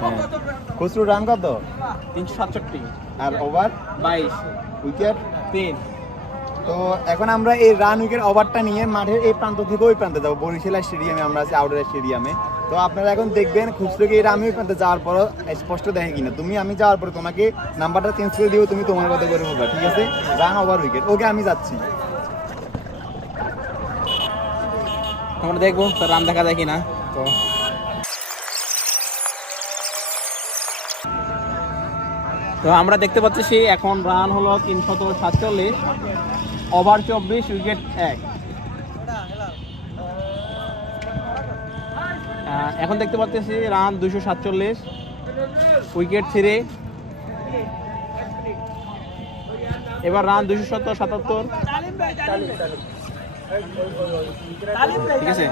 হ্যাঁ। খুচরো রান কত? তিনশো সাতষট্টি। আর ওভার বাইশ। উইকেট তিন। তো এখন আমরা এই রান উইকেট ওভারটা নিয়ে মাঠের এই প্রান্ত থেকে ওই প্রান্তে যাব বরিশালা স্টেডিয়ামে আমরা আছি আউটডোর স্টেডিয়ামে তো আপনারা এখন দেখবেন খুচরো কি এটা আমি ওই প্রান্তে যাওয়ার পরও স্পষ্ট দেখে কিনা। তুমি আমি যাওয়ার পরে তোমাকে নাম্বারটা চেঞ্জ করে দিও তুমি তোমার মতো করে বলবা ঠিক আছে? রান ওভার উইকেট ওকে আমি যাচ্ছি। আমরা দেখব রান দেখা যায় কিনা। তো তো আমরা দেখতে পাচ্ছি সেই এখন রান হলো তিনশত সাতচল্লিশ ওভার চব্বিশ উইকেট এক। এখন দেখতে পাচ্ছি রান দুশো সাতচল্লিশ উইকেট থ্রি এবার রান দুশো সত্তর সাতাত্তর ঠিক আছে?